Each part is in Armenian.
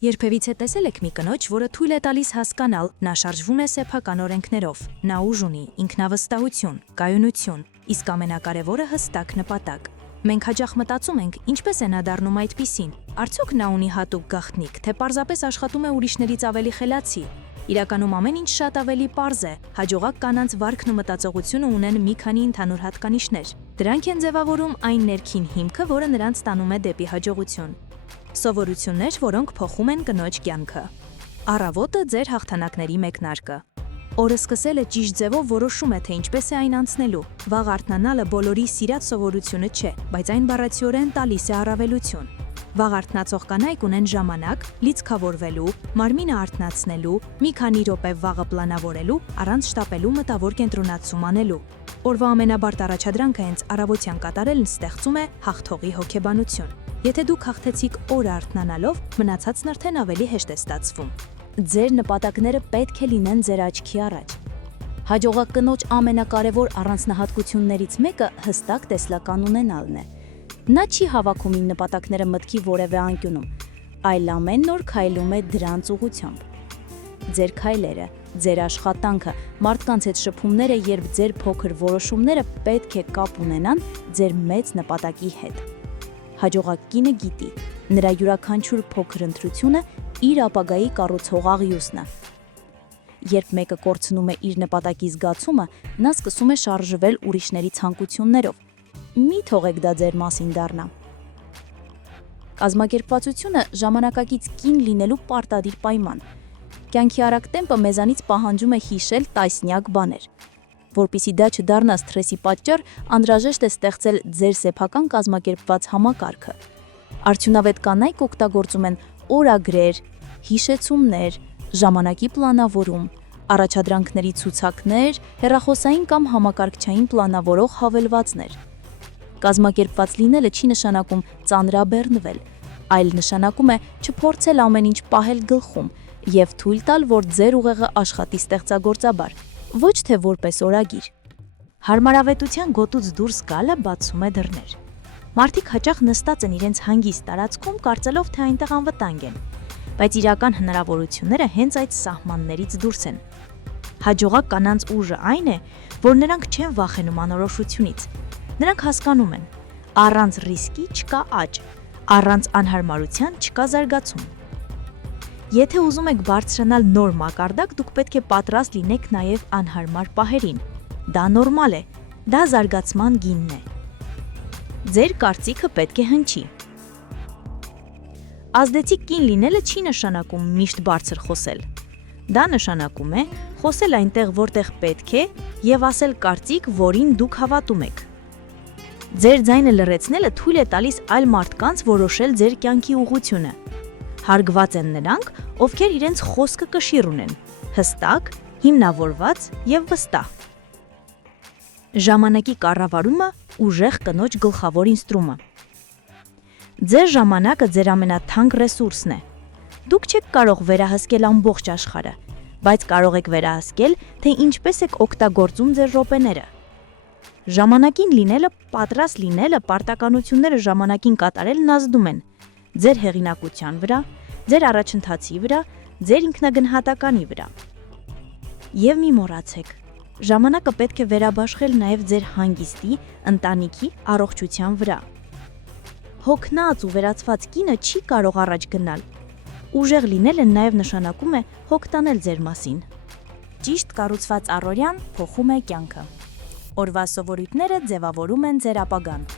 Երբևիցե տեսել եք մի կնոջ, որը թույլ է տալիս հասկանալ, նա շարժվում է սեփական օրենքներով, նա ուժ ունի, ինքնավստահություն, կայունություն, իսկ ամենակարևորը հստակ նպատակ։ Մենք հաճախ մտածում ենք, ինչպես է նա դառնում այդպիսին, արդյոք նա ունի հատուկ գաղտնիք, թե պարզապես աշխատում է ուրիշներից ավելի խելացի։ Իրականում ամեն ինչ շատ ավելի պարզ է, հաջողակ կանանց վարքն ու մտածողությունը ունեն մի քանի ընդհանուր հատկանիշներ։ Դրանք են ձևավորում այն ներքին հիմքը, որը նրանց տանում է դեպի հաջողություն։ Սովորություններ, որոնք փոխում են կնոջ կյանքը։ Առավոտը ձեր հաղթանակների մեկնարկը։ Օրը սկսելը ճիշտ ձևով որոշում է, թե ինչպես է այն անցնելու։ Վաղ արթնանալը բոլորի սիրած սովորությունը չէ, բայց այն բառացիորեն տալիս է առավելություն։ Վաղ արթնացող կանայք ունեն ժամանակ լիցքավորվելու, մարմինը արթնացնելու, մի քանի րոպե վաղը պլանավորելու, առանց շտապելու մտավոր կենտրոնացում անելու։ Օրվա ամենաբարդ առաջադրանքը հենց առավոտյան կատարելն ստեղծում է հաղթողի հոգեբանություն։ Եթե դուք հաղթեցիք օրը արթնանալով, մնացածն արդեն ավելի հեշտ է ստացվում։ Ձեր նպատակները պետք է լինեն ձեր աչքի առաջ։ Հաջողակ կնոջ ամենակարևոր առանձնահատկություններից մեկը հստակ տեսլական ունենալն է։ Նա չի հավաքում իր նպատակները մտքի որևէ անկյունում, այլ ամեն օր քայլում է դրանց ուղղությամբ։ Ձեր քայլերը, ձեր աշխատանքը, մարդկանց հետ շփումները, երբ ձեր փոքր որոշումները պետք է կապ ունենան ձեր մեծ նպատակի հետ։ Հաջողակ կինը գիտի, նրա յուրաքանչյուր փոքր ընտրությունը իր ապագայի կառուցող աղյուսն է։ Երբ մեկը կորցնում է իր նպատակի զգացումը, նա սկսում է շարժվել ուրիշների ցանկություններով։ Մի թողեք դա ձեր մասին դառնա։ Կազմակերպվածությունը ժամանակակից կին լինելու պարտադիր պայման։ Կյանքի արագ տեմպը մեզանից պահանջում է հիշել տասնյակ բաներ։ Որպեսզի դա չդառնա սթրեսի պատճառ, անհրաժեշտ է ստեղծել ձեր սեփական կազմակերպված համակարգը։ Արդյունավետ կանայք օգտագործում են օրագրեր, հիշեցումներ, ժամանակի պլանավորում, առաջադրանքների ցուցակներ, հեռախոսային կամ համակարգչային պլանավորող հավելվածներ։ Կազմակերպված լինելը չի նշանակում ծանրաբեռնվել, այլ նշանակում է չփորձել ամեն ինչ պահել գլխում եւ թույլ տալ, որ ձեր ուղեղը աշխատի ստեղծագործաբար, ոչ թե որպես օրագիր։ Հարմարավետության գոտուց դուրս գալը բացում է դռներ։ Մարդիկ հաճախ նստած են իրենց հանգիստ տարածքում, կարծելով, թե այնտեղ անվտանգ են, բայց իրական հնարավորությունները հենց այդ սահմաններից դուրս են։ Հաջողակ կանանց ուժը այն է, որ նրանք չեն վախենում անորոշությունից։ Նրանք հասկանում են, առանց ռիսկի չկա աճ, առանց անհարմարության չկա զարգացում։ Եթե ուզում եք բարձրանալ նոր մակարդակ, դուք պետք է պատրաստ լինեք նաև անհարմար պահերին։ Դա նորմալ է, դա զարգացման գինն է։ Ձեր կարծիքը պետք է հնչի։ Ազդեցիկ կին լինելը չի նշանակում միշտ բարձր խոսել։ Դա նշանակում է խոսել այնտեղ, որտեղ պետք է, եւ ասել կարծիք, որին դուք հավատում եք։ Ձեր ձայնը լռեցնելը թույլ է տալիս այլ մարդկանց որոշել ձեր կյանքի ուղղությունը։ Հարգված են նրանք, ովքեր իրենց խոսքը կշիռ ունեն, հստակ, հիմնավորված եւ վստահ։ Ժամանակի կառավարումը ուժեղ կնոջ գլխավոր ինստրումը։ Ձեր ժամանակը ձեր ամենաթանկ ռեսուրսն է։ Դուք չեք կարող վերահսկել ամբողջ աշխարհը, բայց կարող եք վերահսկել, թե ինչպես եք օգտագործում ձեր րոպեները։ Ժամանակին լինելը, պատրաստ լինելը, պարտականությունները ժամանակին կատարելն ազդում են ձեր հեղինակության վրա, ձեր առաջընթացի վրա, ձեր ինքնագնահատականի վրա։ Եվ մի մոռացեք, ժամանակը պետք է վերաբաշխել նաև ձեր հանգիստի, ընտանիքի, առողջության վրա։ Հոգնած ու վերացված կինը չի կարող առաջ գնալ։ Ուժեղ լինելը նաև նշանակում է հոգ տանել ձեր մասին։ Ճիշտ կառուցված առօրյան փոխում է կյանքը։ Օրվա սովորույթները ձևավորում են ձեր ապագան։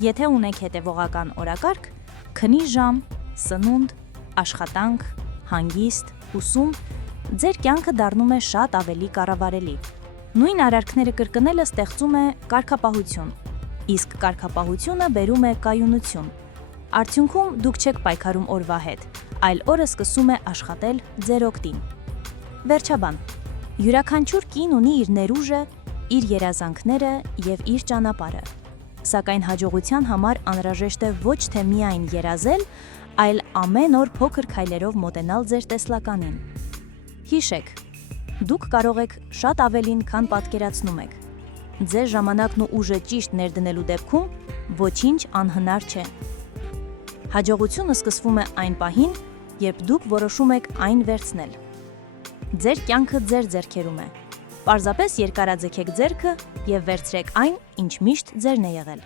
Եթե ունեք հետևողական օրակարգ, քնի ժամ, սնունդ, աշխատանք, հանգիստ, ուսում, ձեր կյանքը դառնում է շատ ավելի կառավարելի։ Նույն արարքները կրկնելը ստեղծում է կարգապահություն, իսկ կարգապահությունը բերում է կայունություն։ Արդյունքում դուք չեք պայքարում օրվա հետ, այլ օրը սկսում է աշխատել ձեր օգտին։ Վերջաբան, յուրաքանչյուր կին ունի իր ներուժը, իր երազանքները եւ իր ճանապարհը։ Սակայն հաջողության համար անհրաժեշտ է ոչ թե միայն երազել, այլ ամեն օր փոքր քայլերով մոտենալ ձեր տեսլականին։ Հիշեք, դուք կարող եք շատ ավելին, քան պատկերացնում եք։ Ձեր ժամանակն ու ուժը ճիշտ ներդնելու դեպքում ոչինչ անհնար չէ։ Հաջողությունը սկսվում է այն պահին, երբ դուք որոշում եք այն վերցնել։ Ձեր կյանքը ձեր ձեռքերում է։ Պարզապես երկարաձգեք ձեռքը և վերցրեք այն, ինչ միշտ ձերն է եղել։